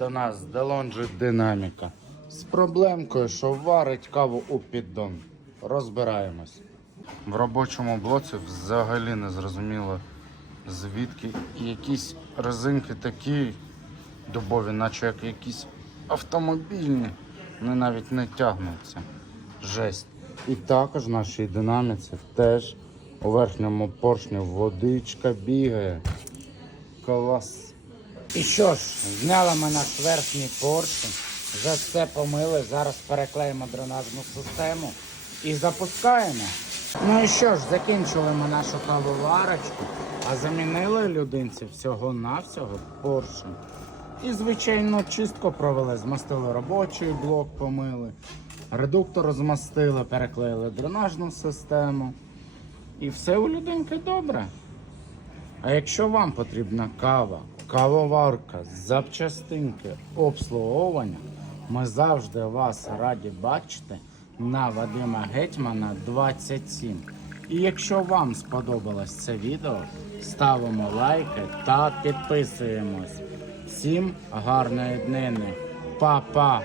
До нас Делонжі Динаміка. З проблемкою, що варить каву у піддон. Розбираємось. В робочому блоці взагалі не зрозуміло, звідки якісь резинки такі дубові, наче як якісь автомобільні. Вони навіть не тягнуться. Жесть. І також в нашій динаміці теж у верхньому поршню водичка бігає. Клас. І що ж, зняли ми наш верхній поршень, вже все помили, зараз переклеїмо дренажну систему і запускаємо. Ну і що ж, закінчили ми нашу кавоварочку, а замінили людинці всього-навсього поршень. І, звичайно, чистку провели, змастили робочий блок, помили, редуктор змастили, переклеїли дренажну систему. І все у людинки добре. А якщо вам потрібна кава, кавоварка, запчастинки, обслуговування, ми завжди вас раді бачити на Вадима Гетьмана 27. І якщо вам сподобалось це відео, ставимо лайки та підписуємось. Всім гарної днини. Па-па!